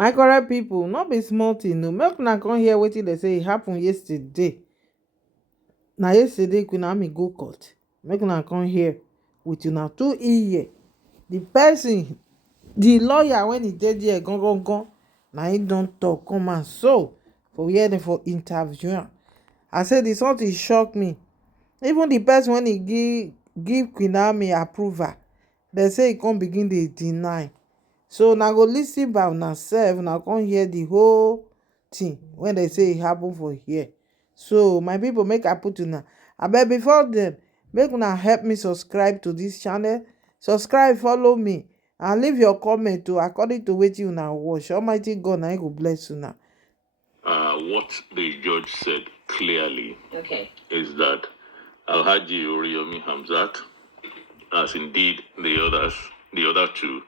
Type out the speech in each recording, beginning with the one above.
My correct people, not be small thing no. Make una come hear wetin dey say e happen yesterday. Na yesterday Queen Naomi go court. Make una come hear with una 2 ear. The person, the lawyer when he dey there gangan, na him don talk come and so for where dem for interview am. I say the something shock me. Even the person when he give Queen Naomi approval, dem say he come begin dey deny. So na go lis ten by una sef, una come hear the whole thing when dem say e happen for here. So my people, make I put una abeg before then, make una help me subscribe to this channel. Subscribe, follow me, and leave your comment too according to wetin una watch. Almighty God na him go bless una. What the judge said clearly is that Alhaji Oriyomi Hamzat, as indeed the other two,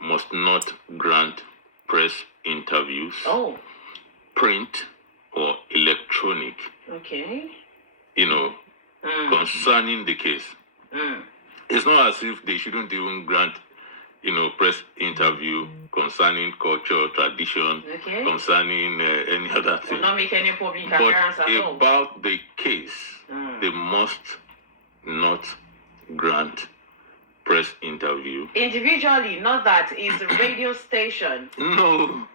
must not grant press interviews, print or electronic, concerning the case. It's not as if they shouldn't even grant, press interview concerning culture, tradition, concerning any other thing. Will not make any public But appearance at all. about the case, they must not grant press interview. Individually, not that it's a radio station. No.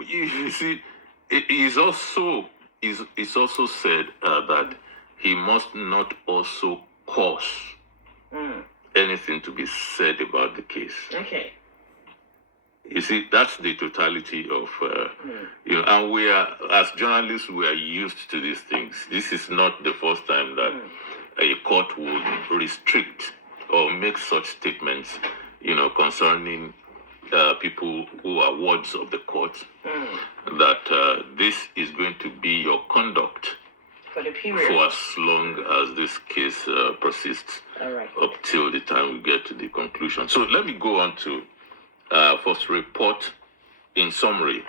You see, it's also said that he must not also cause anything to be said about the case. Okay. You see, that's the totality of, and we are, as journalists, we are used to these things. This is not the first time that a court would restrict or make such statements, concerning people who are wards of the court, that this is going to be your conduct For the period. for as long as this case persists, up till the time we get to the conclusion. So let me go on to first report in summary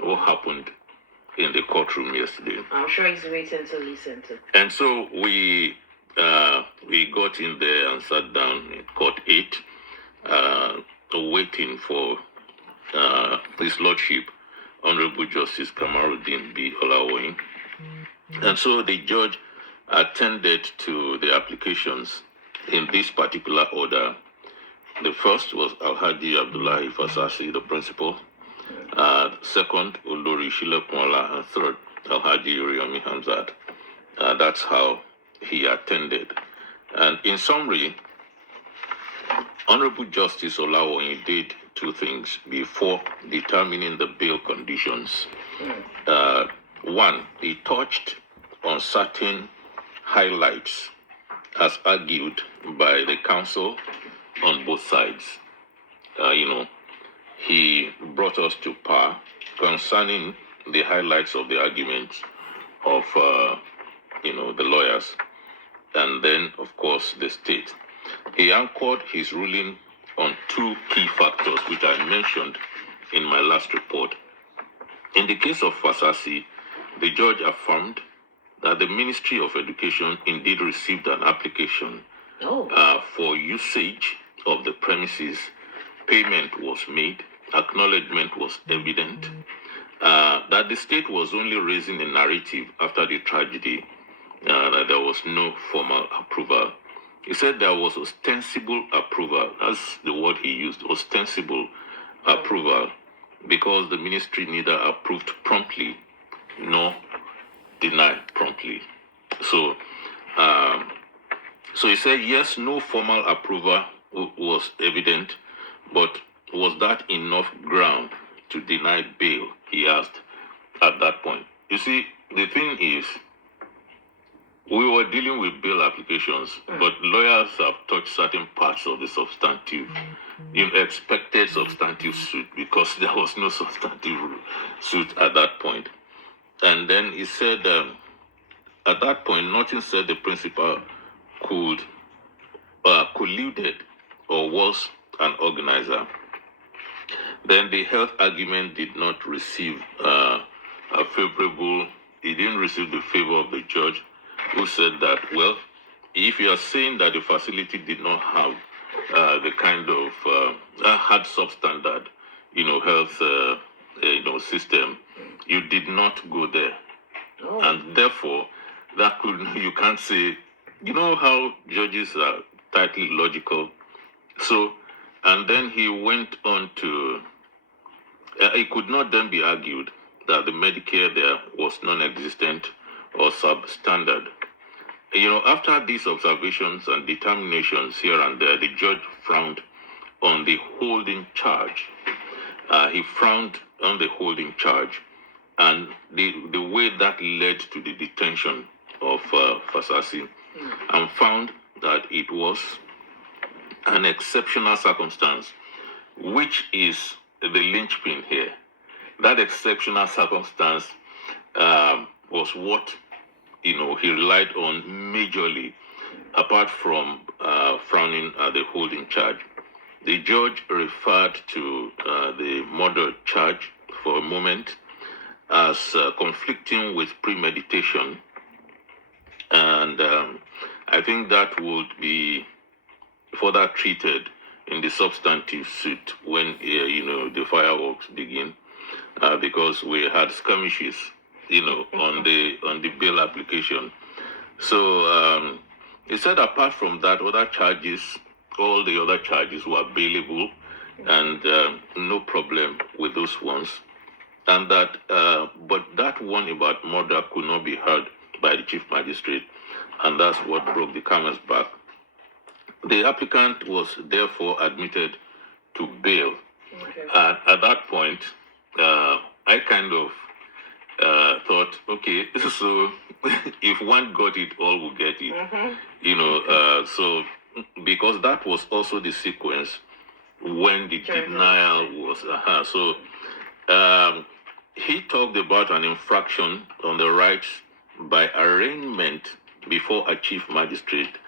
what happened in the courtroom yesterday. I'm sure he's waiting to listen to. And so we got in there and sat down in court 8, waiting for His Lordship, Honorable Justice Kamaruddin B. Olawoyin. And so the judge attended to the applications in this particular order. The first was Alhaji Abdullahi Fasasi, the principal. Second, Olori Shilepunla, and third, Alhaji Oriyomi Hamzat. That's how he attended. And in summary, Honorable Justice Olawoyin did 2 things before determining the bail conditions. One, he touched on certain highlights as argued by the counsel on both sides. He brought us to par concerning the highlights of the arguments of, the lawyers, and then, of course, the state. He anchored his ruling on 2 key factors, which I mentioned in my last report. In the case of Fasasi, the judge affirmed that the Ministry of Education indeed received an application for usage of the premises. Payment was made, acknowledgement was evident, that the state was only raising a narrative after the tragedy, that there was no formal approval. He said there was ostensible approval. That's the word he used, ostensible approval, because the ministry neither approved promptly nor denied promptly. So he said, yes, no formal approval was evident, but was that enough ground to deny bail, he asked at that point. You see, the thing is, we were dealing with bail applications, but lawyers have touched certain parts of the substantive, expected substantive suit, because there was no substantive suit at that point. And then he said, at that point, nothing said the principal could colluded or was an organizer. Then the health argument did not receive he didn't receive the favor of the judge, who said that, well, if you are saying that the facility did not have the kind of had substandard health, system, you did not go there. Oh. And therefore, you can't say, how judges are tightly logical. So, and then he went on to, it could not then be argued that the Medicare there was non-existent or substandard. After these observations and determinations here and there, the judge frowned on the holding charge. He frowned on the holding charge and the way that led to the detention of Fasasi, and found that it was an exceptional circumstance, which is the linchpin here. That exceptional circumstance was what he relied on majorly, apart from frowning at the holding charge. The judge referred to the murder charge for a moment as conflicting with premeditation, and I think that would be further treated in the substantive suit when the fireworks begin, because we had skirmishes on the bail application. So he said apart from that, all the other charges were bailable, and no problem with those ones. And that, but that one about murder could not be heard by the chief magistrate, and that's what broke the camel's back. The applicant was therefore admitted to bail. Okay. At that point, I kind of thought, okay, so if one got it, all will get it. So because that was also the sequence when the denial was. He talked about an infraction on the rights by arraignment before a chief magistrate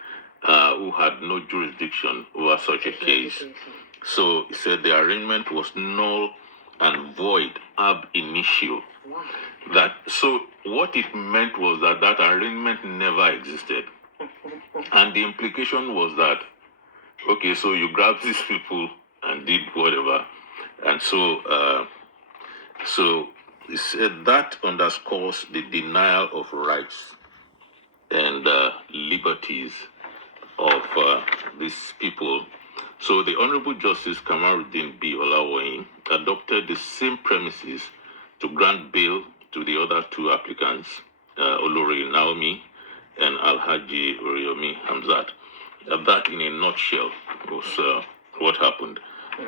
who had no jurisdiction over such a case. So he said the arraignment was null and void ab initio. So what it meant was that arraignment never existed. And the implication was that, okay, so you grabbed these people and did whatever. And so he said that underscores the denial of rights and liberties of these people. So the Honorable Justice Kamaruddin B. Olawoyin adopted the same premises to grant bail to the other two applicants, Olori Naomi and Alhaji Oriyomi Hamzat. That, in a nutshell, was what happened.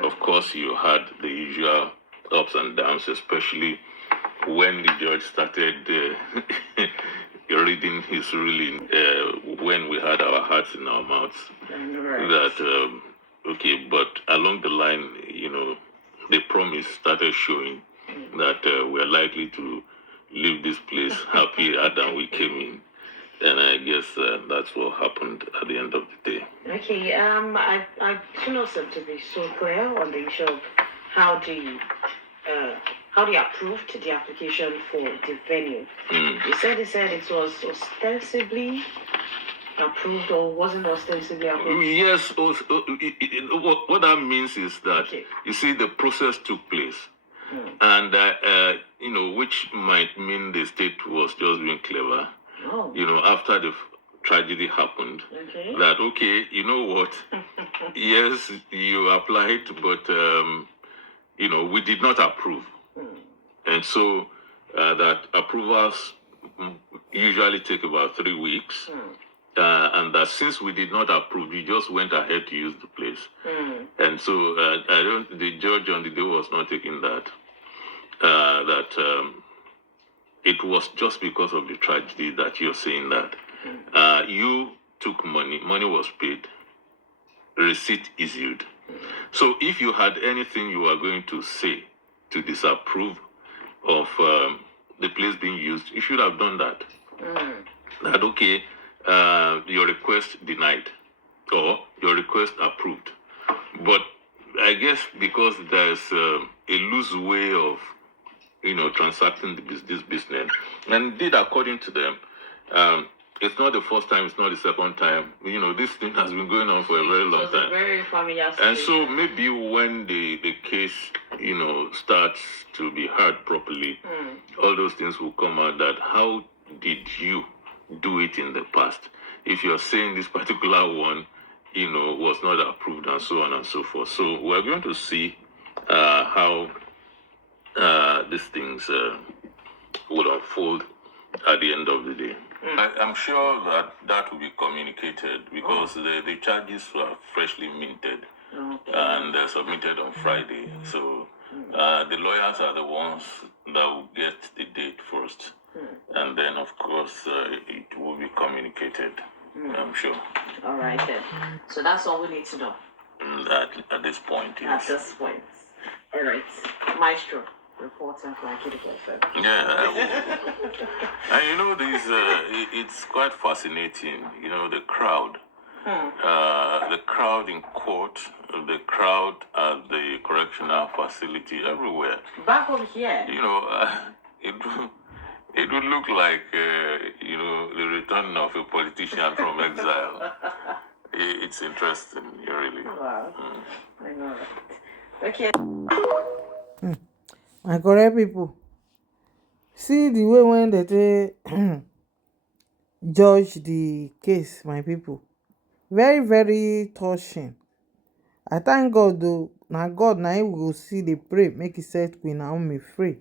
Of course, you had the usual ups and downs, especially when the judge started reading his ruling, when we had our hearts in our mouths. Right. That, okay, but along the line, the promise started showing that we're likely to leave this place happier than we came in. And I guess that's what happened at the end of the day. Okay, I do not seem to be so clear on the issue of how do you approved the application for the venue. You said it was ostensibly approved or wasn't ostensibly approved? Yes, what that means is that, you see, the process took place. And, which might mean the state was just being clever. Oh. After the tragedy happened, that, okay, you know what? Yes, you applied, but, we did not approve. And so that approvals usually take about 3 weeks. And that since we did not approve, we just went ahead to use the place. And so the judge on the day was not taking that. It was just because of the tragedy that you're saying that you took money was paid, receipt issued. So if you had anything you were going to say to disapprove of the place being used, you should have done that. That, okay, your request denied or your request approved. But I guess because there's a loose way of transacting this business, and indeed according to them, it's not the first time, it's not the second time. You know, this thing has been going on for a very long time. A very familiar and so maybe when the case, you know, starts to be heard properly, all those things will come out. That how did you do it in the past? If you're saying this particular one, you know, was not approved and so on and so forth. So we're going to see how these things would unfold at the end of the day. I'm sure that will be communicated because the charges were freshly minted and submitted on Friday. So the lawyers are the ones that will get the date first. And then, of course, it will be communicated, I'm sure. All right, then. So that's all we need to know. At this point, yes. At this point. All right. Maestro, reporter for Akita FM. Yeah. And you know, it's quite fascinating, you know, the crowd. The crowd in court, the crowd at the correctional facility, everywhere. Back over here. You know, it would look like, you know, the return of a politician from exile. It's interesting, really. Wow. I know that. Okay. My correct people, see the way when they judge the case, my people. Very, very touching. I thank God though. Na God na him we go see dey pray make he set Queen Naomi free.